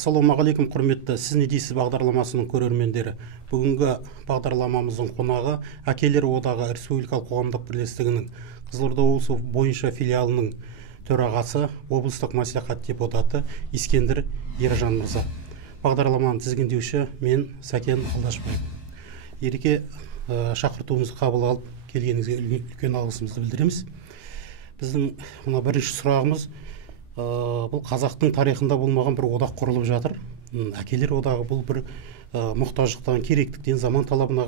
Ассалаумағалейкум, құрметті сіз не дейсіз бағдарламасының көрермендері. Бүгінгі бағдарламамыздың қонағы Әкелер одағы республикалық қоғамдық бірлестігінің Қызылорда облысы бойынша филиалының төрағасы, облыстық мәслихат депутаты Искендір Ержан мырза. Бағдарламаны тізгіндеуші мен Сәкен Алдашбаев. Ереке, шақыртуымызды қабыл алып келгеніңізге үлкен алғысымызды білдіреміз. Біздің мына бірінші сұрағымыз, бұл қазақтың тарихында болмаған бір одақ құрылып жатыр. Әкелер одағы бұл бір мұқтаждықтан, керектіктен, заман талабына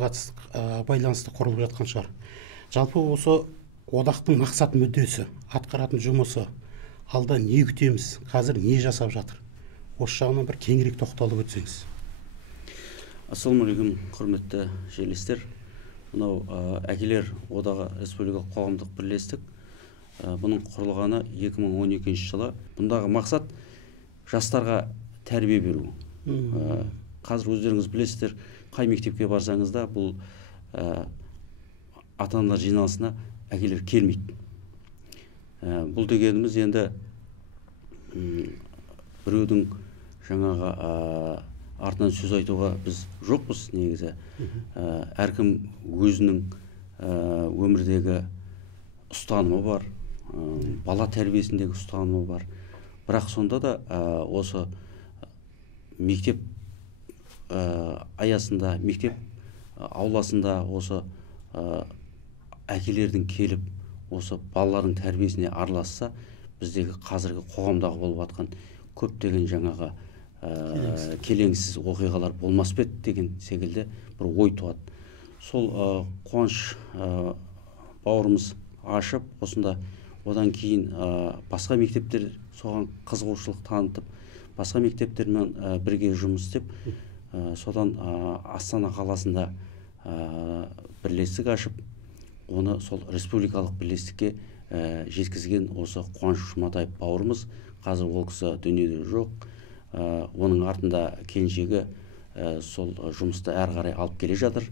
байланысты құрылып жатқан шығар. Жалпы осы одақтың мақсат мүддесі, атқаратын жұмысы, алда не күтеміз, қазір не жасап жатыр? Осы жағынан бір кеңірек тоқталып өтсеңіз. Ассалаумағалейкум, құрметті жерлестер. Мынау Әкелер одағы республикалық қоғамдық бірлестік. Бұның құрылғаны 2012 жылы. Бұндағы мақсат жастарға тәрбие беру. Қазір өздеріңіз білесіздер, қай мектепке барсаңыз да бұл ата-аналар жиналысына әкелер келмейді. Бұл дегеніміз енді біреудің жаңағы артынан сөз айтуға біз жоқпыз негізі. Әркім өзінің өмірдегі ұстанымы бар, бала тәрбиесіндегі ұстанымы бар. Бірақ сонда да осы мектеп аясында, мектеп ауласында осы әкелердің келіп, осы балалардың тәрбиесіне араласса, біздегі қазіргі қоғамдағы болып жатқан көптеген жаңағы келеңсіз оқиғалар болмас па еді деген секілді бір ой туады. Сол Қуаныш бауырымыз ашып, осында одан кейін басқа мектептер соған қызығушылық танытып, басқа мектептермен бірге жұмыс істеп, содан Астана қаласында бірлестік ашып, оны сол республикалық бірлестікке жеткізген осы Қуаныш Жұматаев бауырымыз. Қазір ол кісі дүниеде жоқ. Оның артында келіншегі сол жұмысты әрі қарай алып келе жатыр.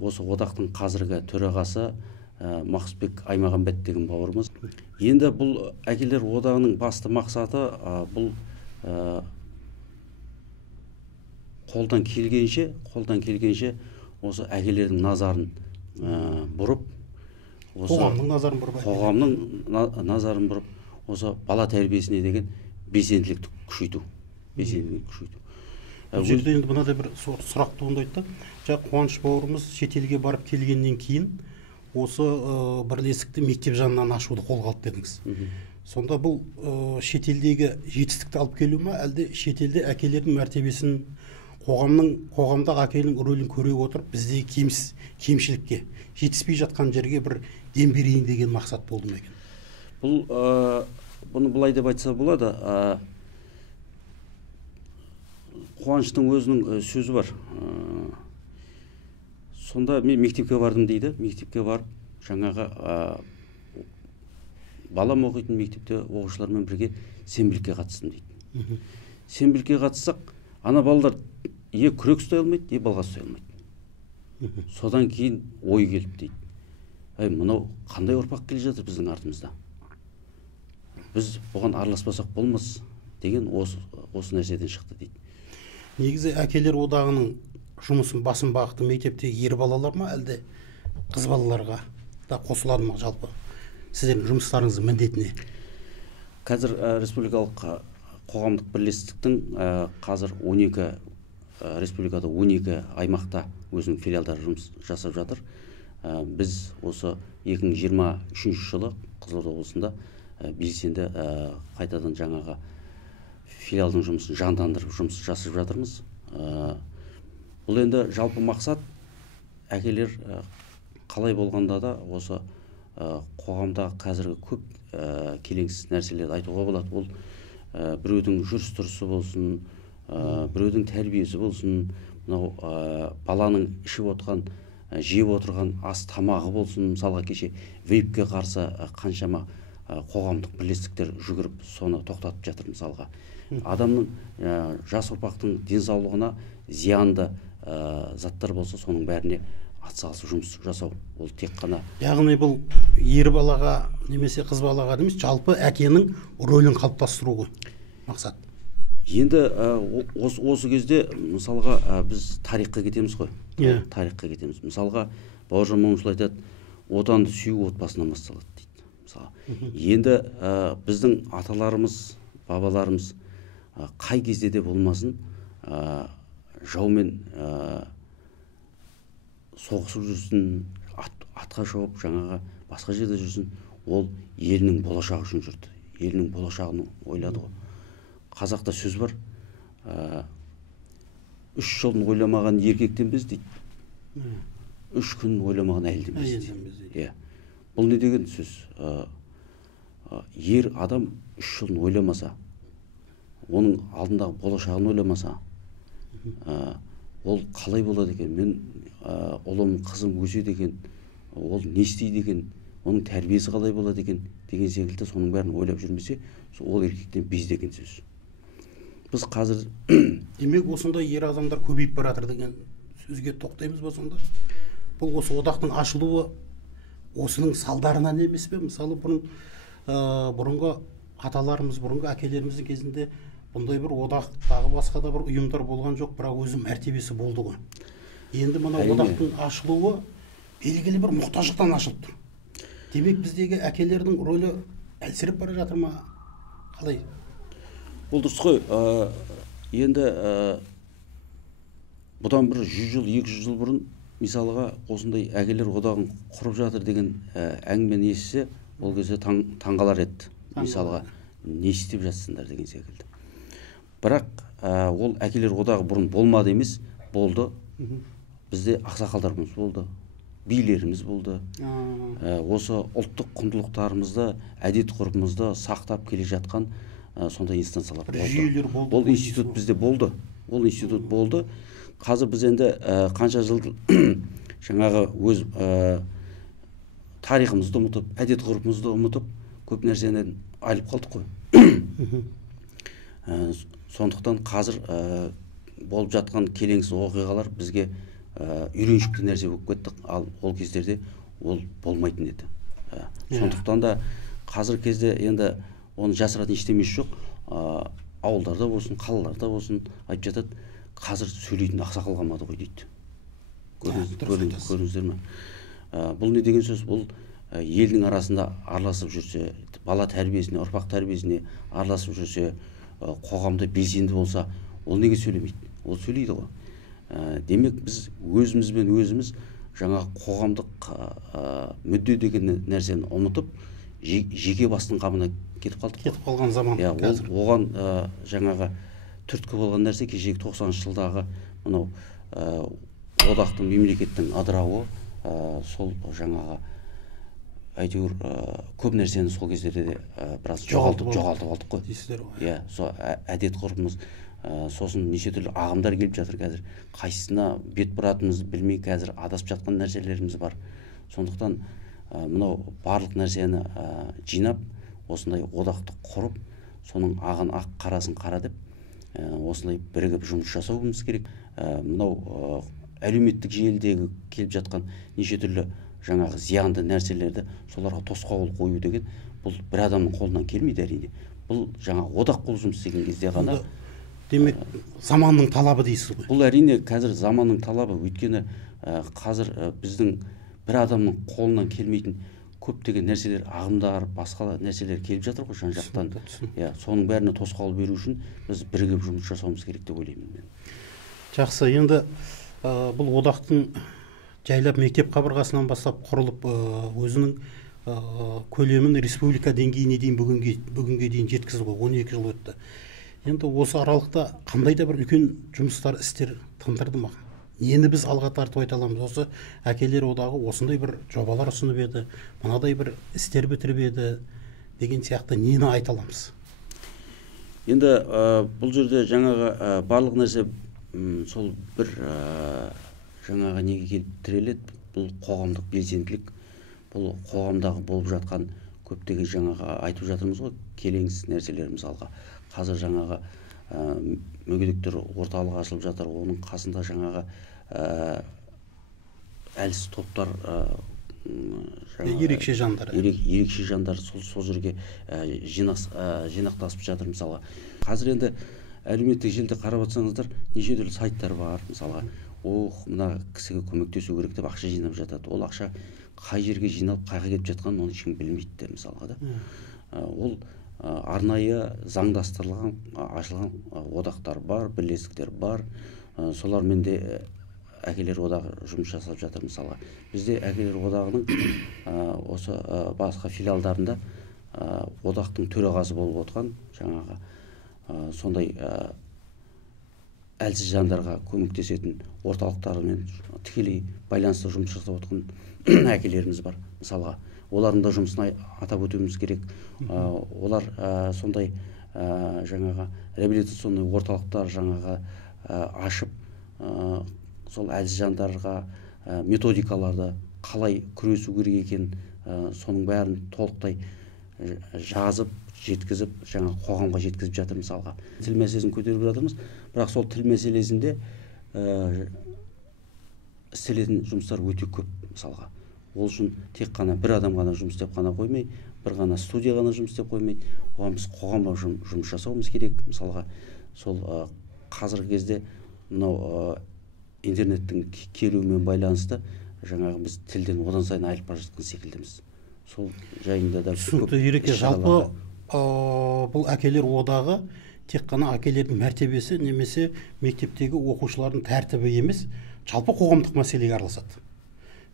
Осы одақтың қазіргі төрағасы Мақсутбек Аймағамбет деген бауырымыз. Енді бұл Әкелер одағының басты мақсаты бұл қолдан келгенше осы әкелердің назарын бұрып, қоғамның назарын бұрып, осы бала тәрбиесіне деген белсенділікті күшейту. Бұл жерде енді мынадай бір сұрақ туындайды. Қуаныш бауырымыз шетелге барып келгеннен кейін осы бірлестікті мектеп жанынан ашуды қолға алып дедіңіз. Сонда бұл шетелдегі жетістікті алып келу ма, әлде шетелде әкелердің мәртебесін, қоғамдағы әкелердің рөлін көре отырып, біздегі кемшілікке, жетіспей жатқан жерге бір дем берейін деген мақсат болды ма екен? Бұны былай деп айтса болады. Қуаныштың өзінің сөзі бар. Сонда мен мектепке бардым дейді. Мектепке барып, жаңағы балам оқитын мектепте оқушылармен бірге сенбілікке қатыстым дейді. Сенбілікке қатыссақ, ана балалар күрек ұстай алмайды, балға ұстай алмайды. Содан кейін ой келіп дейді. Мынау қандай ұрпақ келе жатыр біздің артымызда? Біз бұған араласпасақ болмас деген осы нәрседен шықты дейді. Негізі Әкелер одағының жұмысын басым бағыты мектептегі ер балалар ма, әлде қыз балаларға да қосылады ма жалпы сіздердің жұмыстарыңыздың міндетіне? Қазір республикалық қоғамдық бірлестіктің қазір 12 республикада 12 аймақта өзінің филиалдары жұмыс жасап жатыр. Біз осы 2023 жылы Қызылорда облысында белсенді қайтадан жаңағы филиалдың жұмысын жандандырып жұмыс жасап жатырмыз. Бұл енді жалпы мақсат әкелер қалай болғанда да осы қоғамда қазіргі көп келеңсіз нәрселерді айтуға болады. Бұл біреудің жүріс-тұрысы болсын, біреудің тәрбиесі болсын, мынау баланың ішіп отырған, жеп отырған ас тамағы болсын. Мысалға кеше вейпке қарсы қаншама қоғамдық бірлестіктер жүгіріп соны тоқтатып жатыр. Мысалға адамның жас ұрпақтың денсаулығына зиянды заттар болса, соның бәріне атсалысып жұмыс жасау. Ол тек қана, яғни бұл ер балаға немесе қыз балаға емес, жалпы әкенің рөлін қалыптастыру ғой мақсат. Енді осы кезде мысалға біз тарихқа кетеміз ғой. Тарихқа кетеміз. Мысалға Бауыржан Момышұлы айтады, отанды сүю отбасынан басталады дейді. Мысалы, енді біздің аталарымыз, бабаларымыз қай кезде де болмасын жаумен соғысып жүрсін, атқа шауып, жаңағы басқа жерде жүрсін, ол елінің болашағы үшін жүрді. Елінің болашағын ойлады ғой. Қазақта сөз бар, үш жылын ойламаған еркектенбіз дейді. Үш күн ойламаған әйелденбіз дейді. Бұл не деген сөз? Ер адам үш жылын ойламаса, оның алдындағы болашағын ойламаса, ол қалай болады екен? Мен ұлым, қызым өседі екен, ол не істейді екен, оның тәрбиесі қалай болады екен деген секілді соның бәрін ойлап жүрмесе, ол еркектен без деген сөз. Біз қазір демек осындай ер адамдар көбейіп бара жатыр деген сөзге тоқтаймыз ба сонда? Бұл осы одақтың ашылуы осының салдарынан емес пе? Мысалы бұрынғы аталарымыз, бұрынғы әкелеріміздің кезінде бұндай бір одақтағы басқа да бір ұйымдар болған жоқ, бірақ өзі мәртебесі болды ғой. Енді мына одақтың ашылуы белгілі бір мұқтаждықтан ашылып тұр. Демек біздегі әкелердің рөлі әлсіреп бара жатыр ма? Қалай? Бұл дұрыс қой. Енді бұдан бір 100 жыл, 200 жыл бұрын мысалға осындай әкелер одағын құрып жатыр деген әңгімені естісе, ол кезде таңғалар еді. Мысалға не істеп жатсыңдар деген секілді. Бірақ ол әкелер одағы бұрын болмады емес, болды. Бізде ақсақалдарымыз болды, билеріміз болды. Осы ұлттық құндылықтарымызды, әдет ғұрпымызды сақтап келе жатқан сондай инстанциялар болды. Ол институт бізде болды. Ол институт болды. Қазір біз енді қанша жыл жаңағы өз тарихымызды ұмытып, әдет ғұрпымызды ұмытып, көп нәрседен айырылып қалдық қой. Сондықтан қазір болып жатқан келеңсіз оқиғалар бізге үйреншікті нәрсе болып кетті, ал ол кездерде ол болмайтын еді. Сондықтан да қазір кезде енді оны жасыратын ештемесі жоқ. Ауылдарда болсын, қалаларда болсын айтып жатады, қазір сөйлейтін ақсақал қалмады ғой дейді. Көрдіңіздер ме? Бұл не деген сөз? Бұл елдің арасында араласып жүрсе, бала тәрбиесіне, ұрпақ тәрбиесіне араласып жүрсе, қоғамда белсенді болса, ол неге сөйлемейді? Ол сөйлейді ғой. Демек біз өзімізбен өзіміз жаңа қоғамдық мүдде деген нәрсені ұмытып, жеке бастың қамына кетіп қалдық. Кетіп қалған заман. Оған жаңағы түрткі болған нәрсе кешегі 90-шы жылдағы мынау одақтың, мемлекеттің ыдырауы, сол жаңағы әйтеуір көп нәрсені сол кездерде де біраз жоғалтып алдық қой. Дейсіздер ғой. Сол әдет ғұрпымыз, сосын неше түрлі ағымдар келіп жатыр қазір. Қайсысына бет бұратынымызды білмей қазір адасып жатқан нәрселеріміз бар. Сондықтан мынау барлық нәрсені жинап, осындай одақты құрып, соның ағын ақ, қарасын қара деп, осындай бірігіп жұмыс жасауымыз керек. Мынау әлеуметтік желідегі келіп жатқан неше түрлі жаңағы зиянды нәрселерді соларға тосқауыл қою деген, бұл бір адамның қолынан келмейді әрине. Бұл жаңа одақ болып жұмыс істеген кезде ғана. Демек, заманның талабы дейсіз ғой. Бұл әрине қазір заманның талабы, өйткені қазір біздің бір адамның қолынан келмейтін көптеген нәрселер, ағымдар, басқа нәрселер келіп жатыр ғой жан-жақтан. Соның бәріне тосқауыл беру үшін біз бірігіп жұмыс жасауымыз керек деп ойлаймын мен. Жақсы, енді бұл одақтың жайлап мектеп қабырғасынан бастап құрылып, өзінің көлемін республика деңгейіне дейін бүгінге дейін жеткізді ғой, 12 жыл өтті. Енді осы аралықта қандай да бір үлкен жұмыстар, істер тындырды ма? Нені біз алға тартып айта аламыз? Осы әкелер одағы осындай бір жобалар ұсынып еді, мынадай бір істер бітіріп еді деген сияқты нені айта аламыз? Енді бұл жерде жаңағы барлық нәрсе сол бір жаңағы неге келіп тіреледі, бұл қоғамдық белсенділік, бұл қоғамдағы болып жатқан көптеген жаңағы айтып жатырмыз ғой, келеңсіз нәрселер. Мысалға қазір жаңағы мүгедектер орталығы ашылып жатыр, оның қасында жаңағы әлсіз топтар, ерекше жандар сол жерге жинақтасып жатыр. Мысалға қазір енді әлеуметтік желіде қарап жатсаңыздар, неше түрлі сайттар бар, мысалға, мына кісіге көмектесу керек деп ақша жинап жатады. Ол ақша қай жерге жиналып, қайға кетіп жатқанын оны ешкім білмейді, мысалға да. Ол арнайы заңдастырылған, ашылған одақтар бар, бірлестіктер бар. Солармен де әкелер одағы жұмыс жасап жатыр, мысалға. Бізде әкелер одағының осы басқа филиалдарында одақтың төрағасы болып отқан, жаңағы сондай әлсіз жандарға көмектесетін орталықтармен тікелей байланысты жұмыс жасап отқан әкелеріміз бар, мысалға. Олардың да жұмысын атап өтуіміз керек. Олар сондай жаңағы реабилитационный орталықтар жаңағы ашып, сол әлсіз жандарға методикаларды қалай күресу керек екен, соның бәрін толықтай жазып, жеткізіп, жаңа қоғамға жеткізіп жатыр, мысалға. Тіл мәселесін көтеріп жатырмыз, бірақ сол тіл мәселесінде істелетін жұмыстар өте көп, мысалға. Ол үшін тек қана бір адам ғана жұмыс істеп қана қоймай, бір ғана студия ғана жұмыс істеп қоймай, оған біз қоғамға жұмыс жасауымыз керек, мысалға. Сол қазіргі кезде мынау интернеттің келуімен байланысты жаңағы біз тілден одан сайын айырылып бара жатқан секілдіміз. Сол жайында да түсінікті Ереке. Жалпы бұл әкелер одағы тек қана әкелердің мәртебесі немесе мектептегі оқушылардың тәртібі емес, жалпы қоғамдық мәселеге араласады.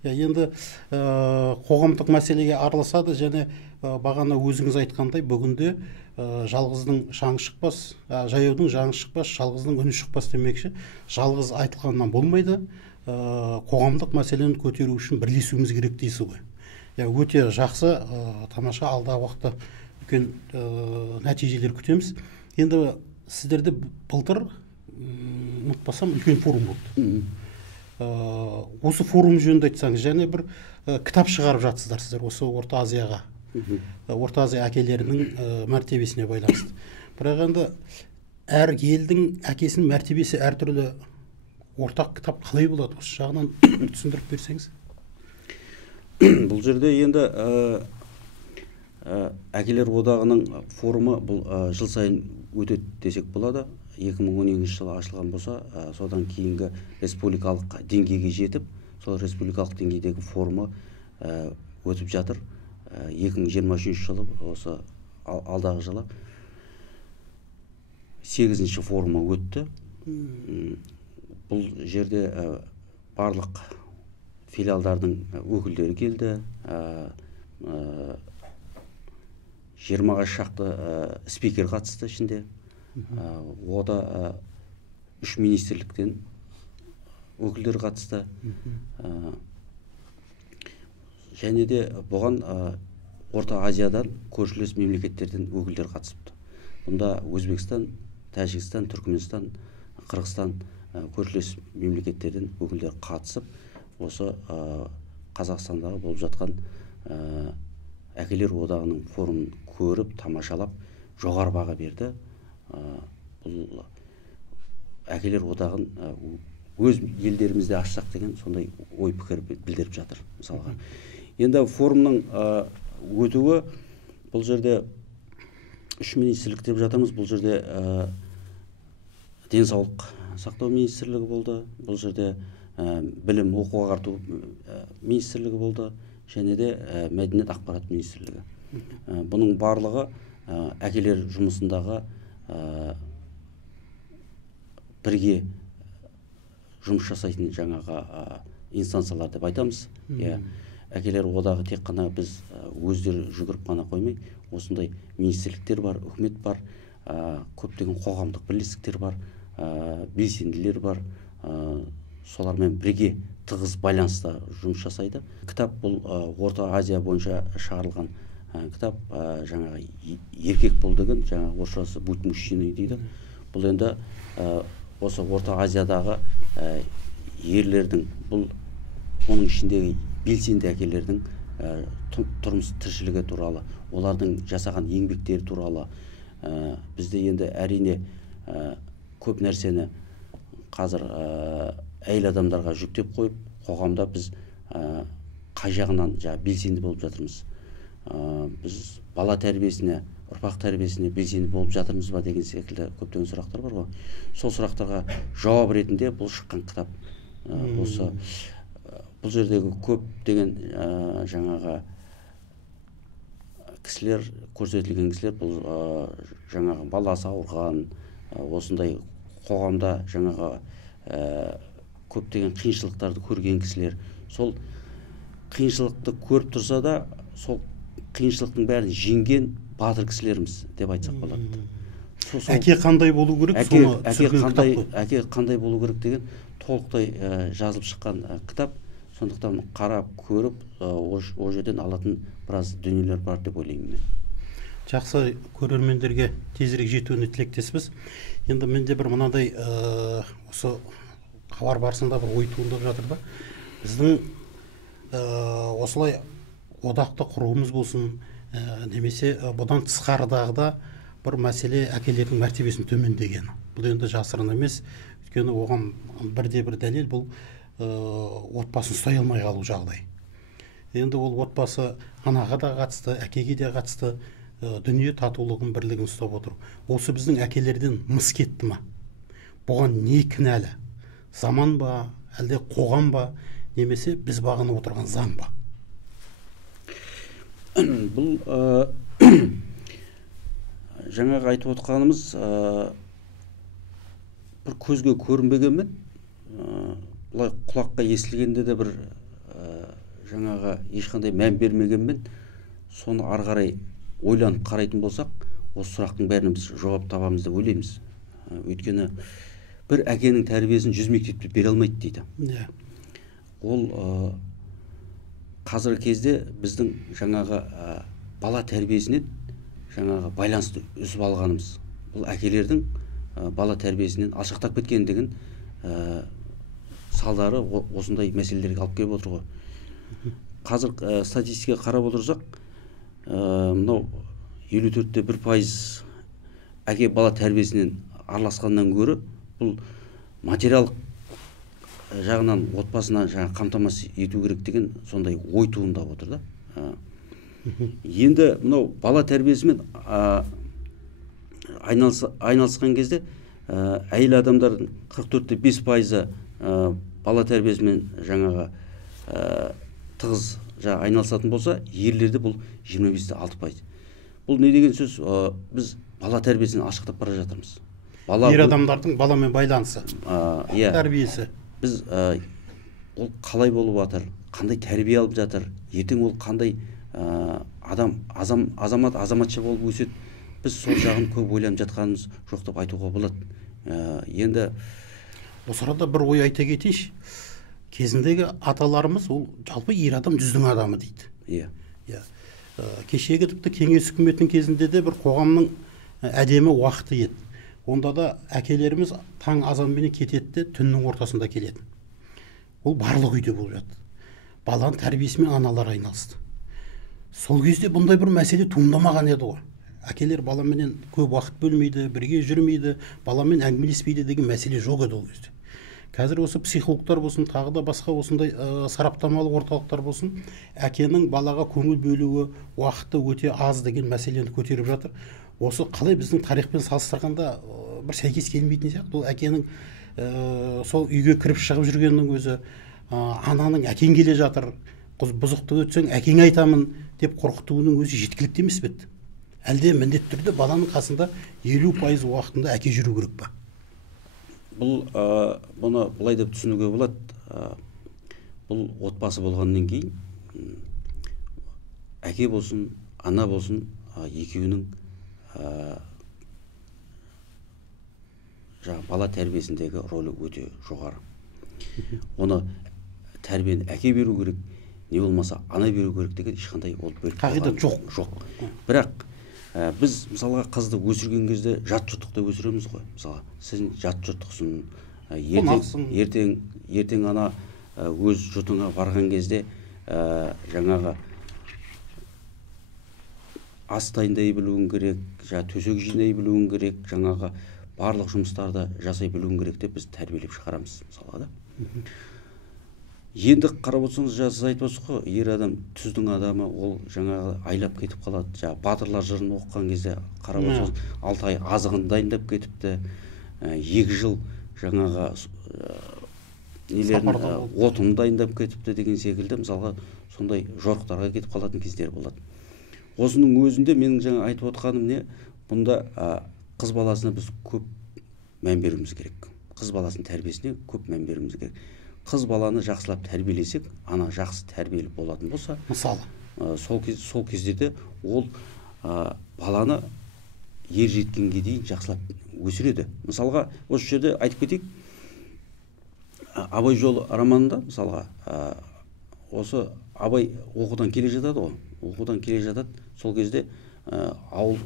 Енді қоғамдық мәселеге араласады, және бағана өзіңіз айтқандай, бүгінде жалғыздың шаңы шықпас, жаяудың жаңы шықпас, жалғыздың үні шықпас демекші. Жалғыз айтылғаннан болмайды, қоғамдық мәселені көтеру үшін бірлесуіміз керек дейсіз ғой. Өте жақсы, тамаша, алдағы уақытта үлкен нәтижелер күтеміз. Енді сіздерде былтыр, ұмытпасам, үлкен форум болды. Осы форум жөнінде айтсаңыз, және бір кітап шығарып жатсыздар сіздер осы Орта Азияға, Орта Азия әкелерінің мәртебесіне байланысты. Бірақ енді әр елдің әкесінің мәртебесі әртүрлі, ортақ кітап қалай болады? Осы жағынан түсіндіріп берсеңіз. Бұл жерде енді әкелер одағының форумы бұл жыл сайын өтеді десек болады. 2012 жылы ашылған болса, содан кейінгі республикалық деңгейге жетіп, сол республикалық деңгейдегі форумы өтіп жатыр. 2023 жылы, осы алдағы жылы 8-ші форумы өтті. Бұл жерде барлық филиалдардың өкілдері келді. 20-ға шақты спикер қатысты ішінде. Ода 3 министрліктен өкілдер қатысты. Және де бұған Орта Азиядан, көршілес мемлекеттерден өкілдер қатысыпты. Бұнда Өзбекстан, Тәжікстан, Түркменстан, Қырғызстан көршілес мемлекеттерден өкілдер қатысып, осы Қазақстандағы болып жатқан әкелер одағының форумын көріп, тамашалап, жоғары баға берді. Бұл әкелер одағын өз елдерімізде ашсақ деген сондай ой пікір білдіріп жатыр, мысалға. Енді форумның өтуі, бұл жерде 3 министрлік деп жатырмыз. Бұл жерде денсаулық сақтау министрлігі болды, бұл жерде білім оқу ағарту министрлігі болды, және де мәдениет ақпарат министрлігі. Бұның барлығы әкелер жұмысындағы бірге жұмыс жасайтын жаңағы инстанциялар деп айтамыз. Әкелер одағы тек қана біз өздері жүгіріп қана қоймай, осындай министрліктер бар, үкімет бар, көптеген қоғамдық бірлестіктер бар, белсенділер бар, солармен бірге тығыз байланыста жұмыс жасайды. Кітап бұл Орта Азия бойынша шығарылған кітап, жаңағы еркек бол деген, жаңағы орысшасы «Будь мужчиной» дейді. Бұл енді осы Орта Азиядағы ерлердің, бұл оның ішіндегі белсенді әкелердің тұрмыс тіршілігі туралы, олардың жасаған еңбектері туралы. Бізде енді әрине көп нәрсені қазір әйел адамдарға жүктеп қойып, қоғамда біз қай жағынан белсенді болып жатырмыз. Біз бала тәрбиесіне ұрпақ тәрбиесіне белсенді болып жатырмыз ба деген секілді көптеген сұрақтар бар ғой. Сол сұрақтарға жауап ретінде бұл шыққан кітап. Осы бұл жердегі көптеген жаңағы кісілер, көрсетілген кісілер бұл жаңағы баласы ауырған, осындай қоғамда жаңағы көптеген қиыншылықтарды көрген кісілер. Сол қиыншылықты көріп тұрса да, сол қиыншылықтың бәрін жеңген батыр кісілеріміз деп айтсақ болады. Әке қандай болу керек, соны түсірген кітап қой. Әке қандай болу керек деген толықтай жазылып шыққан кітап. Сондықтан қарап, көріп, о жерден алатын біраз дүниелер бар деп ойлаймын мен. Жақсы, көрермендерге тезірек жетуіне тілектеспіз. Енді менде бір мынандай осы хабар барысында бір ой туындап жатыр да. Біздің осылай одақты құруымыз болсын, немесе бұдан тысқарыдағыда бір мәселе әкелердің мәртебесін төмендегені. Бұл енді жасырын емес, өйткені оған бірде-бір дәлел бұл отбасын ұстай алмай қалу жағдай. Енді ол отбасы анаға да қатысты, әкеге де қатысты дүние татулығын, бірлігін ұстап отыр. Осы біздің әкелерден мыс кетті ма? Бұған не кінәлі? Заман ба, әлде қоғам ба, немесе біз бағынып отырған заң ба? Бұл жаңағы айтып отқанымыз бір көзге көрінбегенмен, бұлай құлаққа естілгенде де бір жаңағы ешқандай мән бермегенмен, соны ары қарай ойланып қарайтын болсақ, осы сұрақтың бәріне біз жауап табамыз деп ойлаймыз. Өйткені бір әкенің тәрбиесін 100 мектепте бере алмайды дейді. Ол қазіргі кезде біздің жаңағы бала тәрбиесінен жаңағы байланысты үзіп алғанымыз. Бұл әкелердің бала тәрбиесінен алшақтап кеткен деген салдары осындай мәселелерге алып келіп отыр ғой. Қазір статистика қарап отырсақ, мынау 54%, әке бала тәрбиесінен араласқаннан гөрі бұл материалдық жағынан отбасына қамтамасыз ету керек деген сондай ой туындап отыр да. Енді мынау бала тәрбиесімен айналысқан кезде әйел адамдардың 44.5% бала тәрбиесімен жаңағы тығыз айналысатын болса, ерлерде бұл 25.6%. Бұл не деген сөз? Біз бала тәрбиесінен алшақтап бара жатырмыз. Ер адамдардың баламен байланысы, тәрбиесі. Біз ол қалай болып жатыр, қандай тәрбие алып жатыр, ертең ол қандай азаматша болып өседі, біз сол жағын көп ойланып жатқанымыз жоқ деп айтуға болады. Енді осы арада бір ой айта кетейінші. Кезіндегі аталарымыз ол жалпы ер адам жүздің адамы дейді. Кешегі тіпті кеңес үкіметінің кезінде де бір қоғамның әдемі уақыты еді. Онда да әкелеріміз таң азанменен кетеді, түннің ортасында келеді. Ол барлық үйде болып жатты. Баланың тәрбиесімен аналар айналысты. Сол кезде бұндай бір мәселе туындамаған еді ғой. Әкелер баламенен көп уақыт бөлмейді, бірге жүрмейді, баламен әңгімелеспейді деген мәселе жоқ еді ол кезде. Қазір осы психологтар болсын, тағы да басқа осындай сараптамалық орталықтар болсын, әкенің балаға көңіл бөлуі уақыты өте аз деген мәселені көтеріп жатыр. Осы қалай біздің тарихпен салыстырғанда бір сәйкес келмейтін сияқты. Ол әкенің сол үйге кіріп шығып жүргеннің өзі, ананың әкең келе жатыр, бұзықты өтсең әкең айтамын деп қорқытуының өзі жеткілікті емес пе еді? Әлде міндетті түрде баланың қасында 50% уақытында әке жүру керек па? Бұны былай деп түсінуге болады. Бұл отбасы болғаннан кейін әке болсын, ана болсын, екеуінің бала тәрбиесіндегі рөлі өте жоғары. Оны тәрбиені әке беру керек, не болмаса ана беру керек деген ешқандай ол қағидат жоқ. Бірақ біз мысалға қызды өсірген кезде жат жұрттықта өсіреміз ғой. Мысалы, сен жат жұрттықсың, ертең ана өз жұртыңа барған кезде жаңағы ас дайындай білуің керек, төсек жинай білуің керек, жаңағы барлық жұмыстарды жасай білуің керек деп біз тәрбиелеп шығарамыз, мысалға да. Енді қарап отырсаңыз, сіз айтып отырсыз ғой, ер адам түздің адамы, ол жаңағы айлап кетіп қалады. Жаңағы батырлар жырын оқыған кезде қарап отырсаңыз, 6 ай азығын дайындап кетіпті, 2 жыл жаңағы нелерін отын дайындап кетіпті деген секілді, мысалға сондай жорықтарға кетіп қалатын кездер болады. Осының өзінде менің жаңа айтып отқаным не? Бұнда қыз баласына біз көп мән беруіміз керек. Қыз баласының тәрбиесіне көп мән беруіміз керек. Қыз баланы жақсылап тәрбиелесек, ана жақсы тәрбиелі болатын болса, мысалы, сол кездерде ол баланы ер жеткенге дейін жақсылап өсіреді. Мысалға, осы жерде айтып кетейік, Абай жолы романында, мысалға, осы Абай оқудан келе жатады ғой, оқудан келе жатады, сол кезде ауыл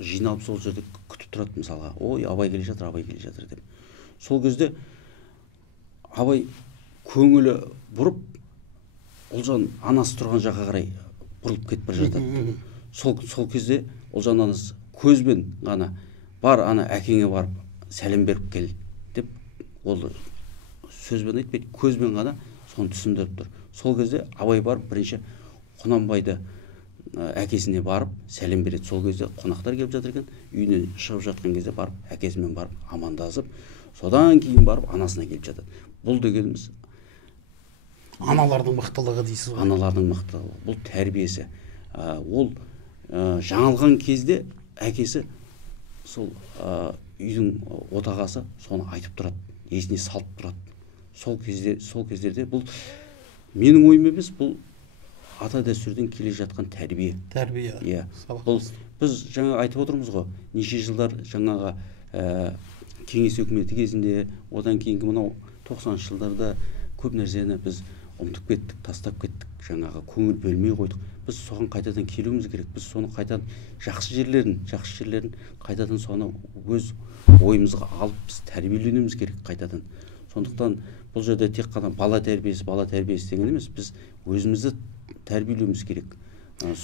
жиналып сол жерде күтіп тұрады, мысалға, ой, Абай келе жатыр деп. Сол кезде Абай көңілі бұрып, Ұлжан анасы тұрған жаққа қарай бұрылып кетіп бара жатады. Сол кезде Ұлжан анасы көзбен ғана бар, ана әкеңе барып сәлем беріп кел деп, ол сөзбен айтпайды, көзбен ғана соны түсіндіріп тұр. Сол кезде Абай барып бірінші Құнанбайды әкесіне барып сәлем береді. Сол кезде қонақтар келіп жатыр екен, үйінен шығып жатқан кезде барып әкесімен барып амандасып, содан кейін барып анасына келіп жатады. Бұл дегеніміз аналардың мықтылығы дейсіз ғой. Аналардың мықтылығы, бұл тәрбиесі. Ол жаңалған кезде әкесі сол үйдің отағасы соны айтып тұрады, есіне салып тұрады. Сол кездерде бұл менің ойым емес, бұл ата дәстүрден келе жатқан тәрбие. Тәрбие. Иә. Бұл біз жаңа айтып отырмыз ғой, неше жылдар жаңағы кеңес өкіметі кезінде, одан кейінгі мынау 90-шы жылдарда көп нәрсені біз ұмытып кеттік, тастап кеттік, жаңағы көңіл бөлмей қойдық. Біз соған қайтадан келуіміз керек. Біз соны қайтадан жақсы жерлерін қайтадан соны өз ойымызға алып біз тәрбиеленуіміз керек қайтадан. Сондықтан бұл жерде тек қана бала тәрбиесі деген емес, біз өзімізді тәрбиелеуіміз керек.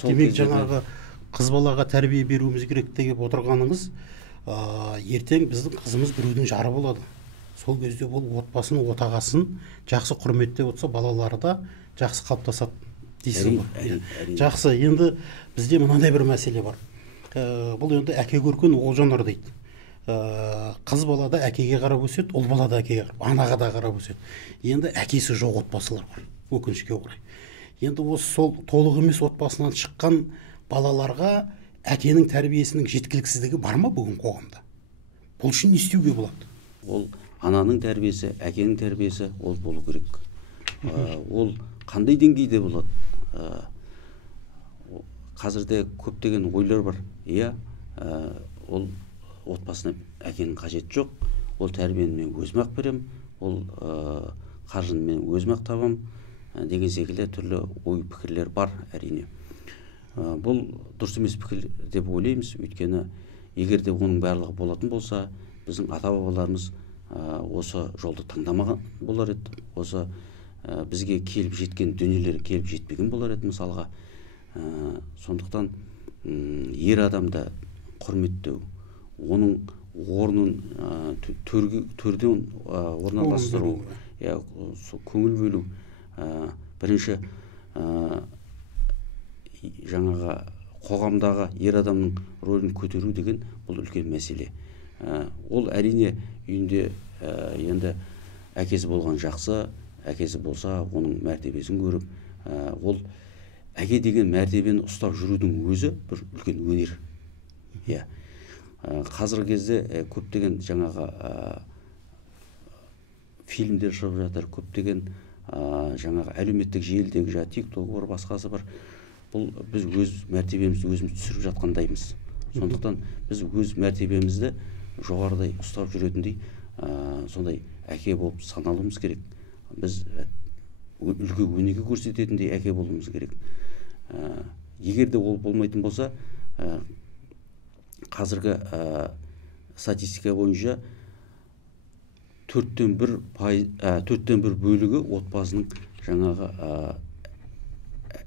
Демек жаңағы қыз балаға тәрбие беруіміз керек деп отырғаныңыз, ертең біздің қызымыз біреудің жары болады. Сол кезде бұл отбасын, отағасын жақсы құрметтеп отырса, балалары да жақсы қалыптасады дейсіз ғой. Жақсы, енді бізде мынандай бір мәселе бар. Бұл енді әке көрген оқ жанар дейді. Қыз бала да әкеге қарап өседі, ұл бала да әкеге қарап, анаға да қарап өседі. Енді әкесі жоқ отбасылар бар, өкінішке орай. Енді осы сол толық емес отбасынан шыққан балаларға әкенің тәрбиесінің жеткіліксіздігі бар ма бүгін қоғамда? Бұл үшін не істеуге болады? Ол ананың тәрбиесі, әкенің тәрбиесі ол болу керек. Ол қандай деңгейде болады? Қазірде көптеген ойлар бар. Иә, ол отбасына әкенің қажеті жоқ. Ол тәрбиені мен өзім-ақ берем, ол қаржыны мен өзім-ақ табам деген секілді түрлі ой пікірлер бар, әрине. Бұл дұрыс емес пікір деп ойлаймыз, өйткені егер де оның барлығы болатын болса, біздің ата-бабаларымыз осы жолды таңдамаған болар еді. Осы бізге келіп жеткен дүниелер келіп жетпеген болар еді, мысалға. Сондықтан ер адамды құрметтеу, оның орнын төрден орналастыру, көңіл бөлу, бірінші жаңағы қоғамдағы ер адамның рөлін көтеру деген бұл үлкен мәселе. Ол әрине үйінде енді әкесі болған жақсы, әкесі болса оның мәртебесін көріп, ол әке деген мәртебені ұстап жүрудің өзі бір үлкен өнер. Қазіргі кезде көптеген жаңағы фильмдер шығып жатыр, көптеген жаңағы әлеуметтік желідегі TikTok бар, басқасы бар. Бұл біз өз мәртебемізді өзіміз түсіріп жатқандаймыз. Сондықтан біз өз мәртебемізді жоғарыдай ұстап жүретіндей сондай әке болып саналуымыз керек. Біз үлгі өнеге көрсететіндей әке болуымыз керек. Егер де ол болмайтын болса, қазіргі статистика бойынша 4-тен 1 бөлігі отбасының жаңағы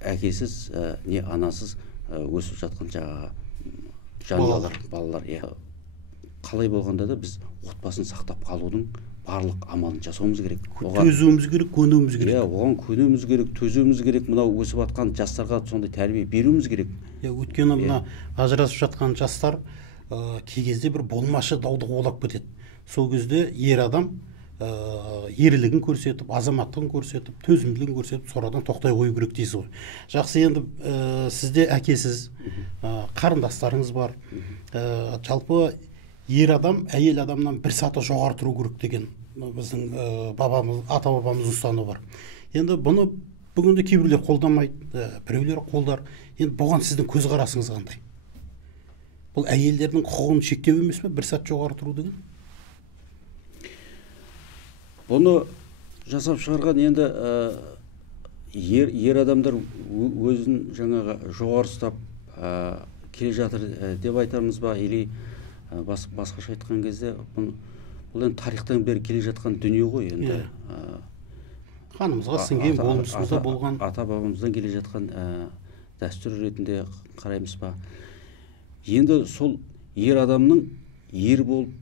әкесіз не анасыз өсіп жатқан жаңағы балалар. Қалай болғанда да біз отбасын сақтап қалудың барлық амалын жасауымыз керек. Төзуіміз керек, көнуіміз керек. Оған көнуіміз керек, төзуіміз керек. Мынау өсіп жатқан жастарға сондай тәрбие беруіміз керек. Өйткені мына ажырасып жатқан жастар кей кезде бір болмашы дауды қуалап кетеді. Сол кезде ер адам ерлігін көрсетіп, азаматтығын көрсетіп, төзімділігін көрсетіп, сорадан тоқтай қою керек дейсіз ғой. Жақсы, енді сізде әкесіз, қарындастарыңыз бар. Жалпы ер адам әйел адамнан бір саты жоғары тұру керек деген біздің ата бабамыз ұстану бар. Енді бұны бүгінде кейбіреулер қолдамайды, біреулер қолдар. Енді бұған сіздің көзқарасыңыз қандай? Бұл әйелдердің құқығын шектеу емес пе, бір сат жоғары тұру деген? Бұны жасап шығарған енді ер адамдар өзін жаңағы жоғары ұстап келе жатыр деп айтамыз ба, или басқаша айтқан кезде бұл енді тарихтан бері келе жатқан дүние ғой. Енді қанымызға сіңген, болмысымызда болған, ата бабамыздан келе жатқан дәстүр ретінде қараймыз ба. Енді сол ер адамның ер болып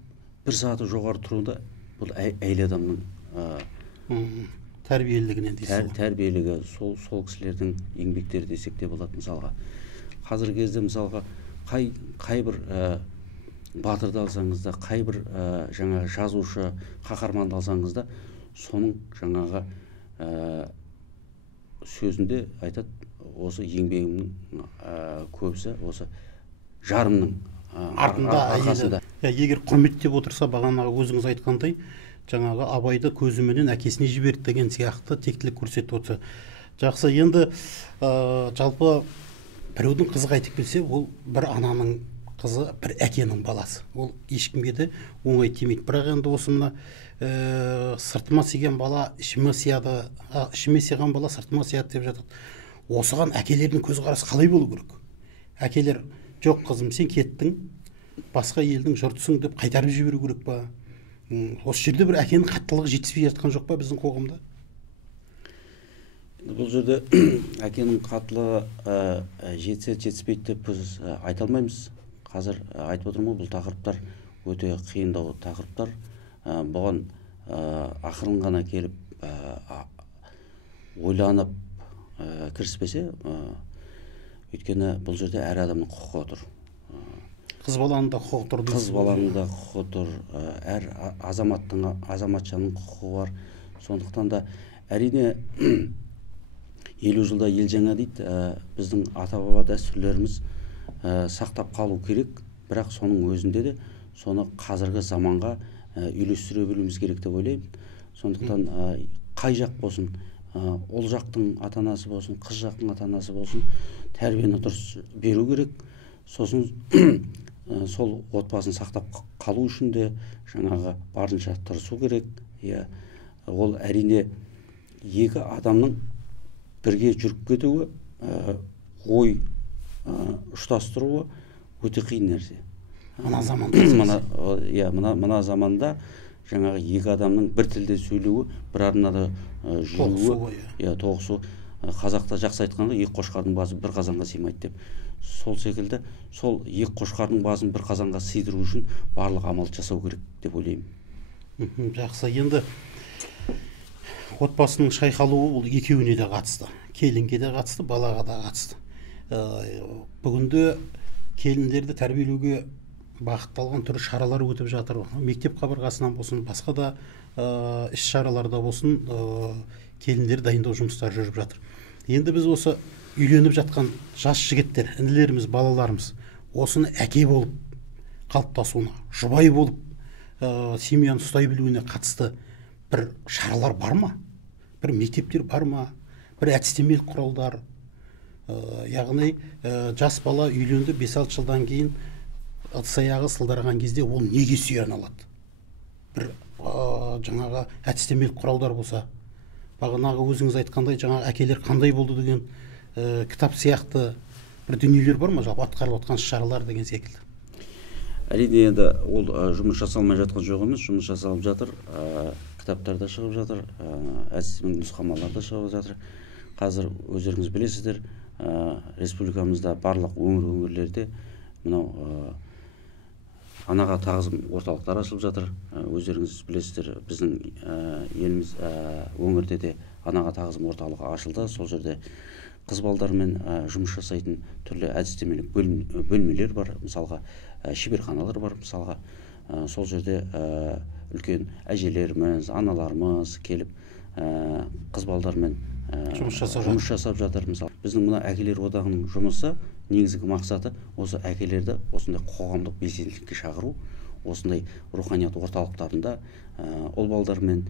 бір саты жоғары тұруында бұл әйел адамның тәрбиелігінен дейсіз. Тәрбиелігі сол кісілердің еңбектері десек те болады. Мысалға қазіргі кезде мысалға қай бір батырды алсаңыз да, қай бір жаңағы жазушы қаһарманды алсаңыз да, соның жаңағы сөзінде айтады, осы еңбегімнің көбісі осы жарымның артында. Егер құрметтеп отырса, бағанағы өзіңіз айтқандай, жаңағы абайды көзіменен әкесіне жіберді деген сияқты тектілік көрсетіп отырса. Жақсы, енді жалпы біреудің қызы қайтып келсе, ол бір ананың қызы, бір әкенің баласы. Ол ешкімге де оңай тимейді. Бірақ енді осы мына сыртыма сиген бала ішіме сияды, ішіме сиған бала сыртыма сияды деп жатады. Осыған әкелердің көзқарасы қалай болу керек? Әкелер, жоқ қызым, сен кеттің, басқа елдің жұртысың деп қайтарып жіберу керек па? Осы жерде бір әкенің қаттылығы жетіспей жатқан жоқ па біздің қоғамда? Бұл жерде әкенің қаттылығы жетсе жетіспейді деп біз айта алмаймыз. Қазір айтып отырмын ғой, бұл тақырыптар өте қиындау тақырыптар. Бұған ақырын ғана келіп ойланып кіріспесе, өйткені бұл жерде әр адамның құқығы тұр. Қыз баланың да құқығы тұр. Қыз баланың да құқығы тұр. Әр азаматшаның құқығы бар. Сондықтан да әрине 50 жылда ел жаңа дейді. Біздің ата-баба дәстүрлеріміз сақтап қалу керек. Бірақ соның өзінде де соны қазіргі заманға үйлестіре білуіміз керек деп ойлаймын. Сондықтан қай жақ болсын, ол жақтың ата-анасы болсын, қыз жақтың ата-анасы болсын, тәрбиені дұрыс беру керек. Сосын сол отбасын сақтап қалу үшін де жаңағы барынша тырысу керек. Ол әрине екі адамның бірге жүріп кетуі, ой ұштастыруы өте қиын нәрсе. Мына заманда. Мына заманда жаңағы екі адамның бір тілде сөйлеуі, бір арнада жүруі, тоғысу. Қазақта жақсы айтқанға екі қошқардың басы бір қазанға сыймайды деп. Сол секілді, сол екі қошқардың басын бір қазанға сыйдыру үшін барлық амал жасау керек деп ойлаймын. Жақсы, енді отбасының шайқалуы бұл екеуіне де қатысты. Келінге де қатысты, балаға да қатысты. Бүгінде келіндерді тәрбиелеуге бағытталған түрлі шаралар өтіп жатыр. Мектеп қабырғасынан болсын, басқа да іс шараларда болсын, келіндер дайындау жұмыстары жүріп жатыр. Енді біз осы үйленіп жатқан жас жігіттер, інілеріміз, балаларымыз осыны әке болып қалыптасуына, жұбай болып семьяны ұстай білуіне қатысты бір шаралар бар ма? Бір мектептер бар ма? Бір әдістемелік құралдар? Яғни жас бала үйленді, 5-6 жылдан кейін ыдыс-аяғы сылдарған кезде ол неге сүйен алады? Бір жаңағы әдістемелік құралдар болса, бағанағы өзіңіз айтқандай жаңағы әкелер қандай болды деген кітап сияқты бір дүниелер бар ма? Жалпы атқарылып жатқан шаралар деген секілді. Әрине, енді ол жұмыс жасалмай жатқан жоқ емес, жұмыс жасалып жатыр. Кітаптар да шығып жатыр, әдістемелік нұсқамалар да шығып жатыр. Қазір өздеріңіз білесіздер, республикамызда барлық өңірлерде мынау анаға тағзым орталықтар ашылып жатыр. Өздеріңіз білесіздер, біздің еліміз өңірде де анаға тағзым орталығы ашылды. Сол жерде қыз балдармен жұмыс жасайтын түрлі әдістемелік бөлмелер бар. Мысалға шеберханалар бар. Мысалға сол жерде үлкен әжелеріміз, аналарымыз келіп қыз балдармен жұмыс жасап жатыр. Мысалы, біздің мына әкелер одағының жұмысы негізгі мақсаты осы әкелерді осындай қоғамдық белсенділікке шақыру, осындай руханият орталықтарында ұл балдармен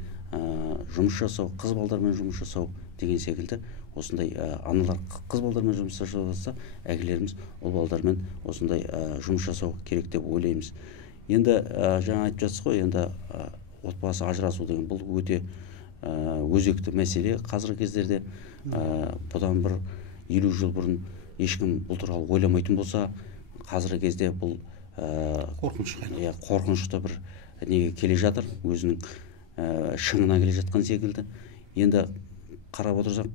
жұмыс жасау, қыз балдармен жұмыс жасау деген секілді осындай аналар қыз балдармен жұмыс жасаса, әкелеріміз ұл балдармен осындай жұмыс жасау керек деп ойлаймыз. Енді жаңа айтып жатсыз ғой, енді отбасы ажырасу деген бұл өте өзекті мәселе қазіргі кездерде. Бұдан бір 50 жыл бұрын ешкім бұл туралы ойламайтын болса, қазіргі кезде бұл қорқынышты бір неге келе жатыр, өзінің шыңына келе жатқан секілді. Енді қарап отырсақ,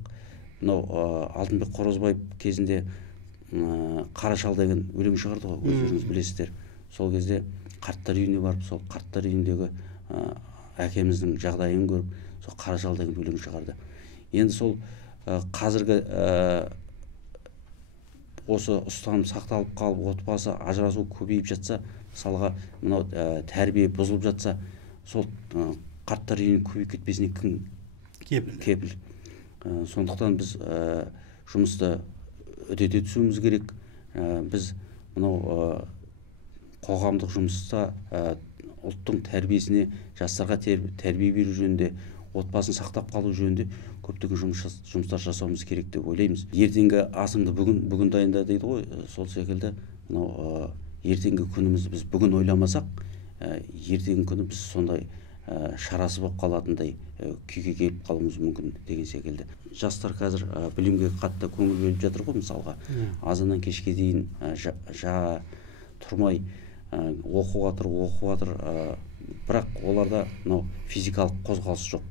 мынау Алтынбек Қоразбаев кезінде Қара шал деген өлең шығарды ғой, өздеріңіз білесіздер. Сол кезде қарттар үйіне барып, сол қарттар үйіндегі әкеміздің жағдайын көріп, сол Қара шал деген өлең шығарды. Енді сол қазіргі осы ұстаным сақталып қалып, отбасы ажырасу көбейіп жатса, мысалға мынау тәрбие бұзылып жатса, сол қарттар үйінің көбейіп кетпесіне кім кепіл? Сондықтан біз жұмысты үдете түсуіміз керек. Біз мынау қоғамдық жұмыста ұлттың тәрбиесіне, жастарға тәрбие беру жөнінде, отбасын сақтап қалу жөнінде көптеген жұмыстар жасауымыз керек деп ойлаймыз. Ертеңгі асыңды бүгін дайында дейді ғой, сол секілді мынау ертеңгі күнімізді біз бүгін ойламасақ, ертеңгі күні біз сондай шарасы болып қалатындай күйге келіп қалуымыз мүмкін деген секілді. Жастар қазір білімге қатты көңіл бөліп жатыр ғой, мысалға. Азаннан кешке дейін тұрмай оқуға тұр, бірақ оларда мынау физикалық қозғалыс жоқ.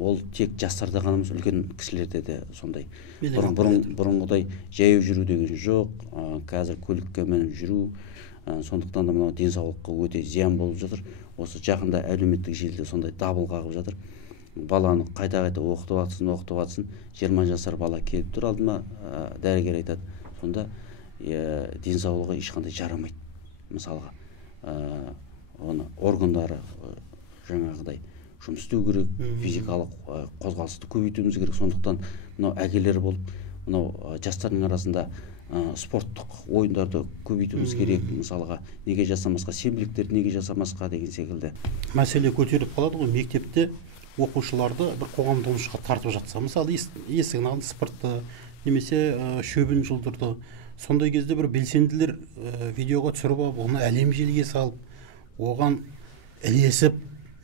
Ол тек жастарда ғана емес, үлкен кісілерде де сондай. Бұрынғыдай жаяу жүру деген жоқ, қазір көлікке мініп жүру, сондықтан да мынау денсаулыққа өте зиян болып жатыр. Осы жақында әлеуметтік желіде сондай дабыл қағып жатыр. Баланы қайта-қайта оқытып атсын, 20 жасар бала келіп тұр алдыма, дәрігер айтады, сонда денсаулығы ешқандай жарамайды. Мысалға, оны органдары жаңағыдай жұмыс істеу керек, физикалық қозғалысты көбейтуіміз керек. Сондықтан мынау әкелер болып, мынау жастардың арасында спорттық ойындарды көбейтуіміз керек. Мысалға, неге жасамасқа, сенбіліктерді неге жасамасқа деген секілді. Мәселе көтеріліп қалады ғой, мектепте оқушыларды бір қоғамдық жұмысқа тартып жатса, мысалы есігін алды спортты немесе шөбін жұлдырды, сондай кезде бір белсенділер видеоға түсіріп алып, оны әлем желіге салып, оған ілесіп,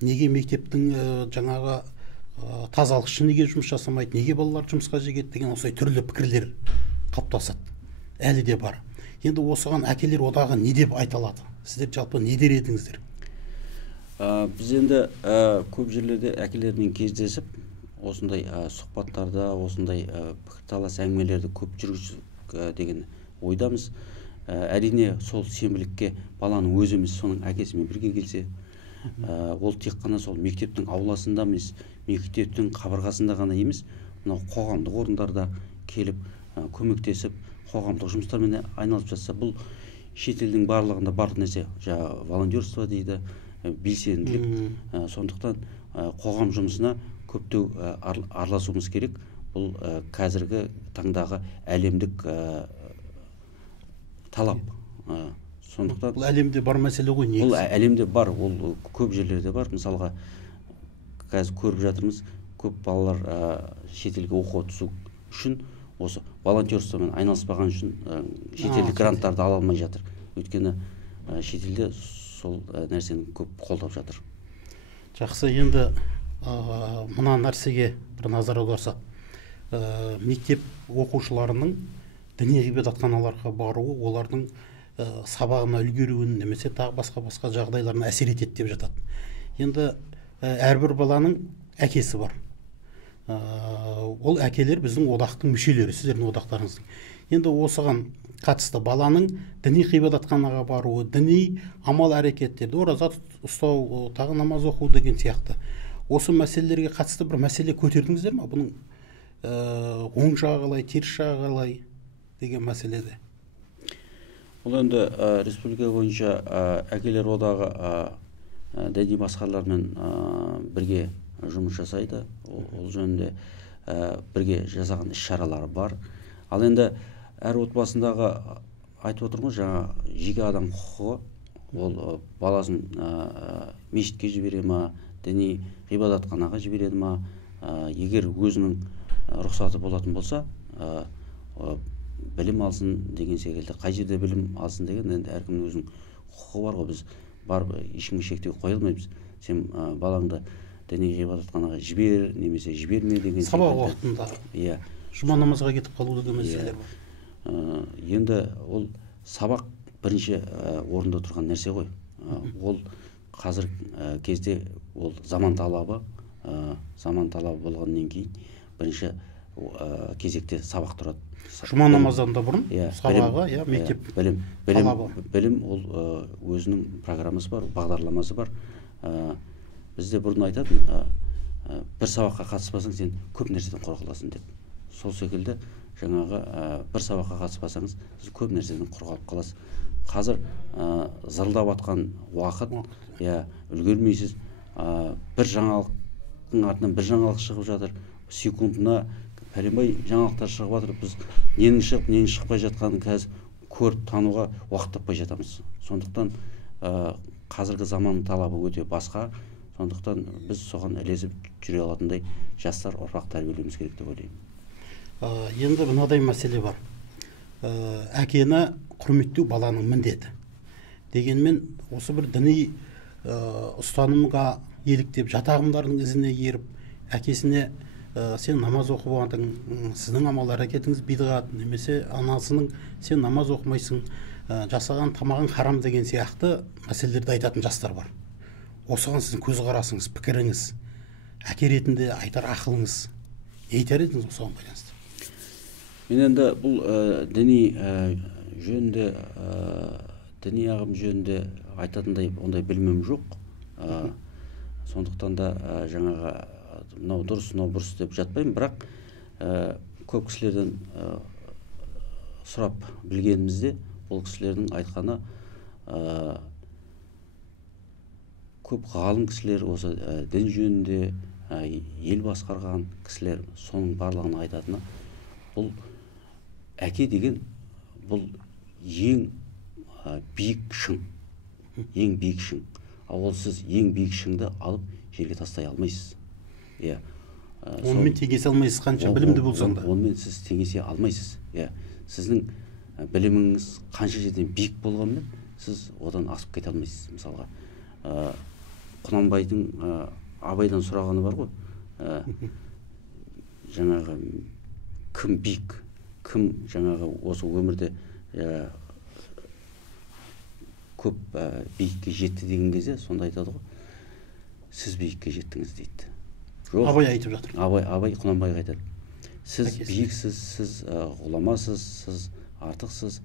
неге мектептің жаңағы тазалықшы неге жұмыс жасамайды, неге балалар жұмысқа жегеді деген осылай түрлі пікірлер қалыптасады, әлі де бар. Енді осыған әкелер одағы не деп айта алады? Сіздер жалпы не дер едіңіздер? Біз енді көп жерлерде әкелермен кездесіп, осындай сұхбаттарда, осындай пікірталас әңгімелерді көп жүргізіп деген ойдамыз. Әрине сол сенбілікке баланың өзі емес, соның әкесімен бірге келсе, ол тек қана сол мектептің ауласында емес, мектептің қабырғасында ғана емес, мынау қоғамдық орындарда келіп көмектесіп, қоғамдық жұмыстармен айналысып жатса, бұл шетелдің барлығында бар нәрсе, волонтерство дейді, белсенділік. Сондықтан қоғам жұмысына көптеу араласуымыз керек. Бұл қазіргі таңдағы әлемдік талап. Сондықтан бұл әлемде бар мәселе ғой, негізі. Бұл әлемде бар, ол көп жерлерде бар. Мысалға, қазір көріп жатырмыз, көп балалар шетелге оқуға түсу үшін осы волонтерствомен айналыспаған үшін шетелдік гранттарды ала алмай жатыр. Өйткені шетелде сол нәрсені көп қолдап жатыр. Жақсы, енді мына нәрсеге бір назар аударсақ, мектеп оқушыларының діни ғибадатханаларға баруы, олардың сабағына үлгеруін немесе тағы басқа жағдайларына әсер етеді деп жатады. Енді әрбір баланың әкесі бар. Ол әкелер біздің одақтың мүшелері, сіздердің одақтарыңыздың. Енді осыған қатысты баланың діни ғибадатханаға баруы, діни амал әрекеттерді, ораза ұстау, тағы намаз оқу деген сияқты осы мәселелерге қатысты бір мәселе көтердіңіздер ме? Бұның оң жағы қалай, теріс жағы қалай деген мәселеде? Бұл енді республика бойынша әкелер одағы діни басқарулармен бірге жұмыс жасайды. Ол жөнінде бірге жасаған іс-шаралары бар. Ал енді әр отбасындағы айтып отырмыз, жаңа жеке адам құқығы, ол баласын мешітке жібере ма, діни ғибадатханаға жібереді ма, егер өзінің рұқсаты болатын болса, білім алсын деген секілді, қай жерде білім алсын деген, енді әркімнің өзінің құқығы бар ғой, біз барып ешкімге шектеу қоя алмаймыз. Сен балаңды діни ғибадатханаға жібер, немесе жіберме деген секілді. Сабақ уақытында, иә, жұма намазға кетіп қалу деген мәселелер бар. Енді ол сабақ бірінші орында тұрған нәрсе ғой. Ол қазір кезде ол заман талабы болғаннан кейін бірінші кезекте сабақ тұрады. Жұма намаздан да бұрын сабағы, мектеп талабы. Білім ол өзінің программасы бар, бағдарламасы бар. Бізде бұрын айтатын, бір сабаққа қатыспасаң, сен көп нәрседен құр қаласың деп. Сол секілді жаңағы бір сабаққа қатыспасаңыз, сіз көп нәрседен құр қалып қаласыз. Қазір зырылдап атқан уақыт, үлгермейсіз. Бір жаңалықтың артынан бір жаңалық шығып жатыр. Секундына пәленбай жаңалықтар шығып жатыр. Біз ненің шығып, ненің шықпай жатқанын қазір көріп тануға уақыт таппай жатамыз. Сондықтан қазіргі заман талабы өте басқа. Сондықтан біз соған ілесіп жүре алатындай жастар, ұрпақ тәрбиелеуіміз керек деп ойлаймын. Енді мынадай мәселе бар. Әкені құрметтеу баланың міндеті. Дегенмен осы бір діни ұстанымға еліктеп, жатағымдардың ізіне еріп, әкесіне сен намаз оқып жатың, сіздің амал әрекетіңіз бидғат, немесе анасының сен намаз оқымайсың, жасаған тамағың харам деген сияқты мәселелерді айтатын жастар бар. Осыған сіздің көзқарасыңыз, пікіріңіз, әке ретінде айтар ақылыңыз не айтар едіңіз осыған байланысты? Мен енді бұл діни жөнінде, діни ағым жөнінде айтатындай ондай білмем жоқ. Сондықтан да жаңағы мынау дұрыс, мынау бұрыс деп жатпаймын, бірақ көп кісілерден сұрап білгенімізде, ол кісілердің айтқаны көп ғалым кісілер, осы дін жөнінде ел басқарған кісілер, соның барлығын айтатыны, бұл әке деген бұл ең биік шың, ең биік шың. Ал сіз ең биік шыңды алып жерге тастай алмайсыз. Онымен теңесе алмайсыз, қанша білімді болсаң да. Онымен сіз теңесе алмайсыз. Сіздің біліміңіз қанша жерден биік болғанмен, сіз одан асып кете алмайсыз. Мысалға, Құнанбайдың Абайдан сұрағаны бар ғой. Жаңағы кім биік, кім жаңағы осы өмірде көп биікке жетті деген кезде сонда айтады ғой, сіз биікке жеттіңіз дейді. Абай айтып жатыр. Абай Құнанбайға айтады. Сіз биіксіз, сіз ғұламасыз, сіз артықсыз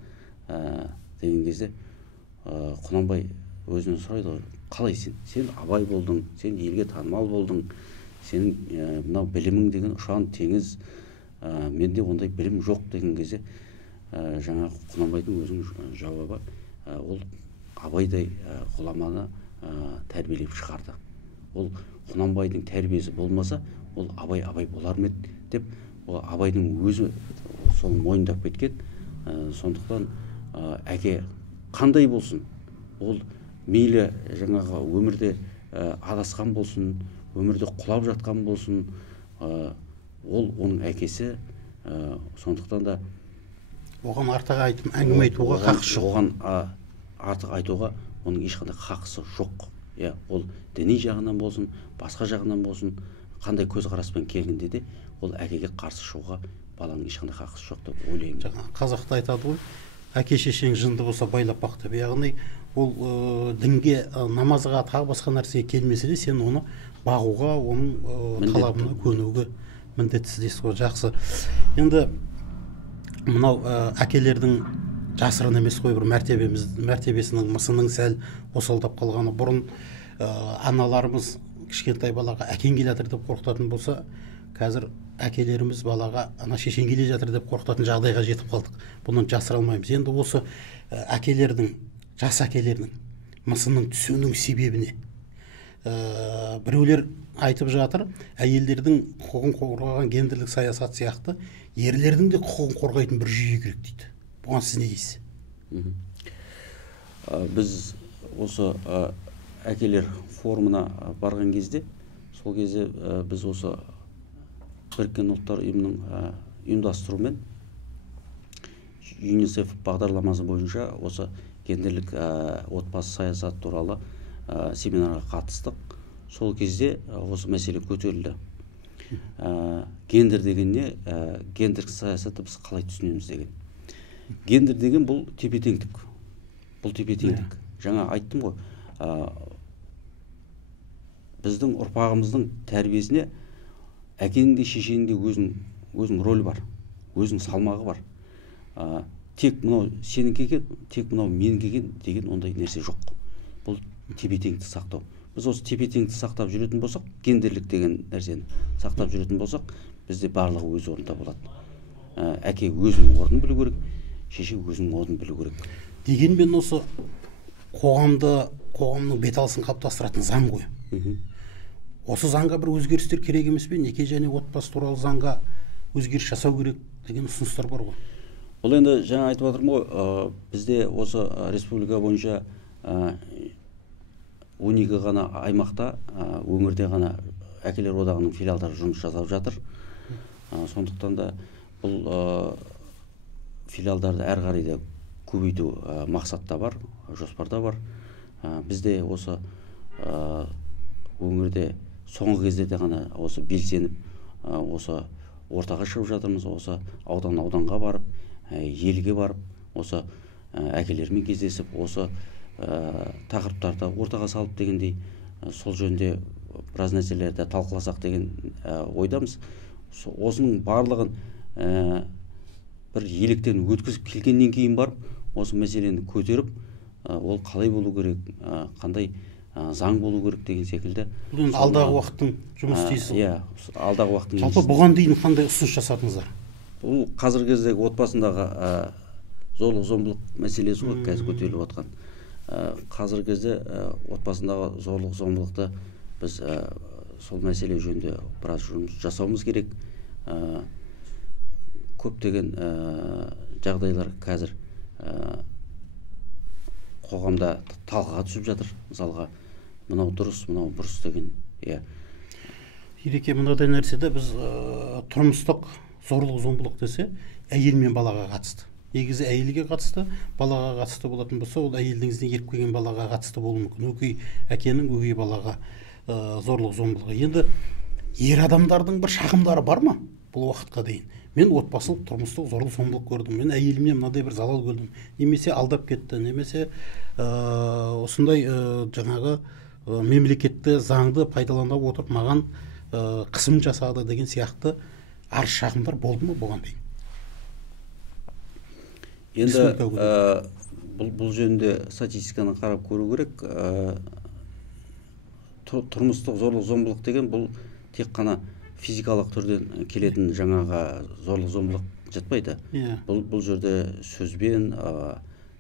деген кезде Құнанбай өзінен сұрайды, қалай сен Абай болдың, сен елге танымал болдың, сенің мынау білімің деген ұшан теңіз, менде ондай білім жоқ деген кезде жаңа Құнанбайдың өзінің жауабы, ол Абайдай ғұламаны тәрбиелеп шығарды. Ол Құнанбайдың тәрбиесі болмаса, ол Абай болар ма еді деп, Абайдың өзі соны мойындап кеткен. Сондықтан әке қандай болсын, ол мейлі жаңағы өмірде адасқан болсын, өмірде құлап жатқан болсын, ол оның әкесі. Сондықтан да оған артық әңгіме айтуға хақысы жоқ. Оған артық айтуға оның ешқандай хақысы жоқ. Ол діни жағынан болсын, басқа жағынан болсын, қандай көзқараспен келгенде де ол әкеге қарсы шығуға баланың ешқандай хақысы жоқ деп ойлаймын. Жаңа қазақта айтады ғой, әке шешең жынды болса байлап бақ деп. Яғни ол дінге, намазға, тағы басқа нәрсеге келмесе де сен оны бағуға, оның талабына көнуге міндеттісіз дейсіз ғой. Жақсы. Енді мынау әкелердің жасырын емес қой, бір мәртебесінің мысының сәл осалдап қалғаны. Бұрын аналарымыз кішкентай балаға әкең келе жатыр деп қорқытатын болса, қазір әкелеріміз балаға ана шешең келе жатыр деп қорқытатын жағдайға жетіп қалдық. Бұны жасыра алмаймыз. Енді осы әкелердің, жас әкелердің мысының түсуінің себебіне біреулер айтып жатыр, әйелдердің құқығын қорғаған гендерлік саясат сияқты ерлердің де құқығын қорғайтын бір жүйе керек дейді. Бұған сіз не дейсіз? Біз осы әкелер форумына барған кезде, сол кезде біз осы Біріккен ұлттар ұйымының ұйымдастыруымен ЮНИСЕФ бағдарламасы бойынша осы гендерлік отбасы саясат туралы семинарға қатыстық. Сол кезде осы мәселе көтерілді. Гендер деген не? Гендерлік саясатты біз қалай түсінеміз деген. Гендер деген бұл тепе-теңдік. Бұл тепе-теңдік. Жаңа айттым ғой, біздің ұрпағымыздың тәрбиесіне әкенің де шешенің де өзінің рөлі бар, өзінің салмағы бар. Тек мынау сенікі екен, тек мынау менікі екен деген ондай нәрсе жоқ. Бұл тепе-теңдікті сақтау. Біз осы тепе-теңдікті сақтап жүретін болсақ, гендерлік деген нәрсені сақтап жүретін болсақ, бізде барлығы өз орнында болады. Әке өзінің орнын білу керек, шеше өзінің орнын білу керек. Дегенмен осы қоғамның беталысын қалыптастыратын заң ғой. Осы заңға бір өзгерістер керек емес пе? Неке және отбасы туралы заңға өзгеріс жасау керек деген ұсыныстар бар ғой. Бұл енді жаңа айтып отырмын ғой, бізде осы республика бойынша 12 ғана аймақта, өңірде ғана әкелер одағының филиалдары жұмыс жасап жатыр. Сондықтан да бұл филиалдарды әрі қарай да көбейту мақсатта бар, жоспарда бар. Бізде осы өңірде соңғы кездерде ғана осы белсеніп, осы ортаға шығып жатырмыз, осы ауданға барып, елге барып, осы әкелермен кездесіп, осы тақырыптарды ортаға салып дегендей, сол жөнде біраз нәрселерді талқыласақ деген ойдамыз. Осының барлығын бір електен өткізіп келгеннен кейін барып, осы мәселені көтеріп, ол қалай болу керек, қандай заң болу керек деген секілді. Бұл алдағы уақыттың жұмыс істейсіз. Иә, алдағы уақыттың. Жалпы бұған дейін қандай ұсыныс жасадыңыздар? Бұл қазіргі кездегі отбасындағы зорлық-зомбылық мәселесі ғой, қазір көтеріліп отқан. Қазіргі кезде отбасындағы зорлық-зомбылықты біз сол мәселе жөнінде біраз жұмыс жасауымыз керек. Көптеген жағдайлар қазір қоғамда талқыға түсіп жатыр. Мысалға, мынау дұрыс, мынау бұрыс деген. Ереке, мынадай нәрседе біз тұрмыстық зорлық-зомбылық десе, әйел мен балаға қатысты. Негізі әйелге қатысты, балаға қатысты болатын болса, ол әйеліңізден еріп келген балаға қатысты болуы мүмкін. Өгей әкенің өгей балаға зорлық-зомбылығы. Енді ер адамдардың бір шағымдары бар ма бұл уақытқа дейін? Мен отбасылық тұрмыстық зорлық-зомбылық көрдім. Мен әйелімнен мынадай бір залал көрдім. Немесе алдап кетті, немесе осындай жаңағы мемлекетті заңды пайдалана отырып маған қысым жасады деген сияқты арыз шағымдар болды ма бұған дейін? Енді бұл жөнінде статистиканы қарап көру керек. Тұрмыстық зорлық-зомбылық деген бұл тек қана физикалық түрден келетін жаңағы зорлық-зомбылық жатпайды. Бұл жерде сөзбен,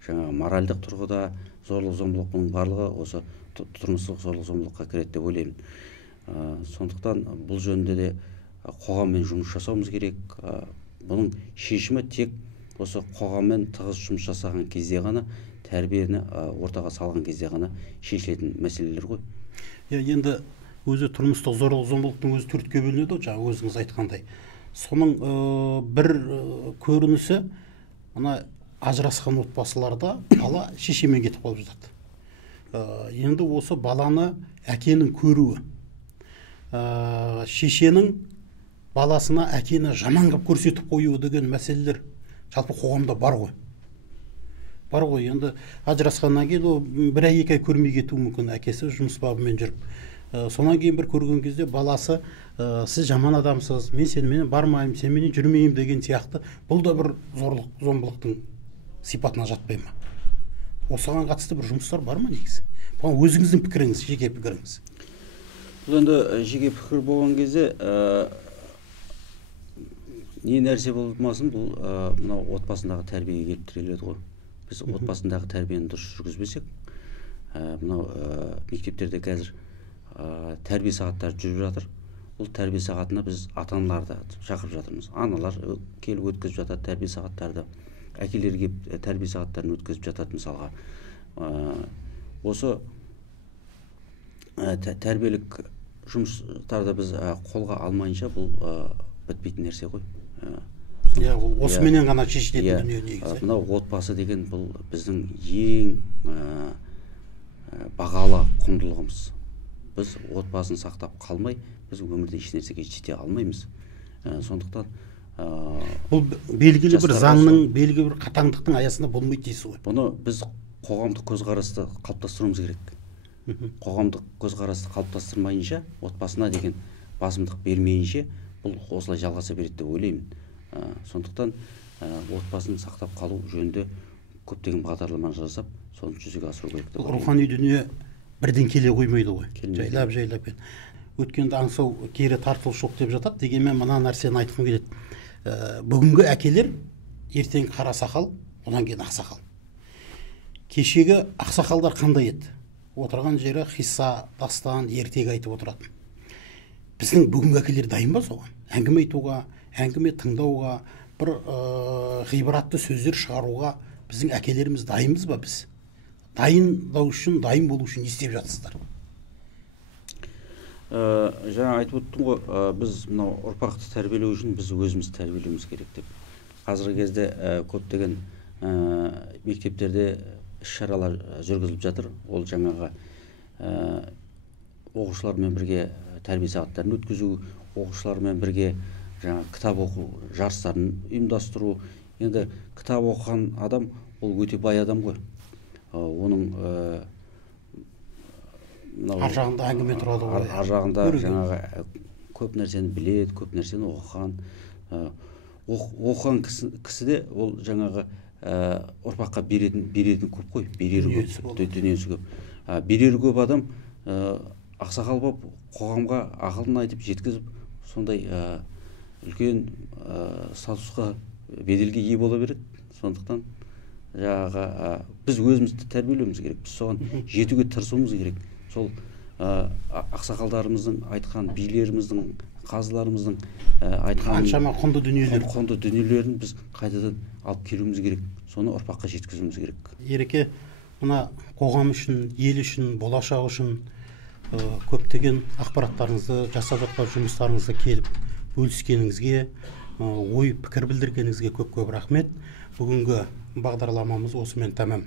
жаңағы моральдық тұрғыда зорлық-зомбылықтың барлығы осы тұрмыстық зорлық-зомбылыққа кіреді деп ойлаймын. Сондықтан бұл жөнінде де қоғаммен жұмыс жасауымыз керек. Бұның шешімі тек осы қоғаммен тығыз жұмыс жасаған кезде ғана, тәрбиені ортаға салған кезде ғана шешілетін мәселелер ғой. Енді өзі тұрмыстық зорлық-зомбылықтың өзі төртке бөлінеді, жаңа өзіңіз айтқандай. Соның бір көрінісі, мына ажырасқан отбасыларда бала шешемен кетіп қалып жатады. Енді осы баланы әкенің көруі, шешенің баласына әкені жаманғап көрсетіп қоюы деген мәселелер жалпы қоғамда бар ғой. Бар ғой, енді ажырасқаннан кейін ол бір ай, екі ай көрмей кетуі мүмкін, әкесі жұмыс бабымен жүріп. Сонан кейін бір көрген кезде баласы, сіз жаман адамсыз, мен сенімен бармаймын, сен менен жүрмеймін деген сияқты. Бұл да бір зорлық-зомбылықтың сипатына жатпай ма? Осыған қатысты бір жұмыстар бар ма негізі? Бұған өзіңіздің пікіріңіз, жеке пікіріңіз. Бұл енді жеке пікір болған кезде не нәрсе болмасын, бұл мынау отбасындағы тәрбиеге келіп тіреледі ғой. Біз отбасындағы тәрбиені дұрыс жүргізбесек, мынау мектептерде қазір тәрбие сағаттары жүріп жатыр. Бұл тәрбие сағатына біз ата-аналарды шақырып жатырмыз. Аналар келіп өткізіп жатады тәрбие сағаттарды, әкелер келіп тәрбие сағаттарын өткізіп жатады мысалға. Осы тәрбиелік жұмыстарды біз қолға алмайынша бұл бітпейтін нәрсе ғой. Ол осыменен ғана шешілетін дүние негізі. Мынау отбасы деген бұл біздің ең бағалы құндылығымыз. Біз отбасын сақтап қалмай, біз өмірде еш нәрсеге жете алмаймыз. Сондықтан бұл белгілі бір заңның, белгілі бір қатаңдықтың аясында болмайды дейсіз ғой. Бұны біз қоғамдық көзқарасты қалыптастыруымыз керек. Қоғамдық көзқарасты қалыптастырмайынша, отбасына деген басымдық бермейінше, бұл осылай жалғаса береді деп ойлаймын. Сондықтан отбасын сақтап қалу жөнінде көптеген бағдарлама жасап, соны жүзеге асыру керек деп ойлаймын. Рухани дүние бірден келе қоймайды ғой. Жайлап өткенде аңсау кері тартылушылық деп жатады. Дегенмен мына нәрсені айтқым келеді. Бүгінгі әкелер ертең қара сақал, одан кейін ақсақал. Кешегі ақсақалдар қандай еді? Отырған жері қисса, дастан, ертегі айтып отыратын. Біздің бүгінгі әкелер дайын ба соған? Әңгіме айтуға, әңгіме тыңдауға, бір ғибратты сөздер шығаруға біздің әкелеріміз дайынбыз ба біз? Дайындау үшін, дайын болу үшін не істеп жатсыздар? Жаңа айтып өттім ғой, біз мынау ұрпақты тәрбиелеу үшін біз өзіміз тәрбиелеуіміз керек деп. Қазіргі кезде көптеген мектептерде іс-шаралар жүргізіліп жатыр. Ол жаңағы оқушылармен бірге тәрбие сағаттарын өткізу, оқушылармен бірге жаңа кітап оқу жарыстарын ұйымдастыру. Енді кітап оқыған адам ол өте бай адам ғой. Оның ар жағында әңгіме тұрады ғой. Ар жағында жаңағы көп нәрсені біледі, көп нәрсені оқыған. Оқыған кісіде ол жаңағы ұрпаққа беретін көп қой, берері көп, дүниесі көп. Берері көп адам ақсақал болып қоғамға ақылын айтып жеткізіп, сондай үлкен статусқа, беделге ие бола береді. Сондықтан біз өзімізді тәрбиелеуіміз керек, біз соған жетуге тырысуымыз керек. Сол ақсақалдарымыздың айтқан, билеріміздің, қазыларымыздың айтқан қаншама құнды дүниелерін біз қайтадан алып келуіміз керек, соны ұрпаққа жеткізуіміз керек. Ереке, мына қоғам үшін, ел үшін, болашақ үшін көптеген ақпараттарыңызды, жасап жатқан жұмыстарыңызды келіп бөліскеніңізге, ой пікір білдіргеніңізге көп рахмет. Бүгінгі бағдарламамыз осымен тәмам.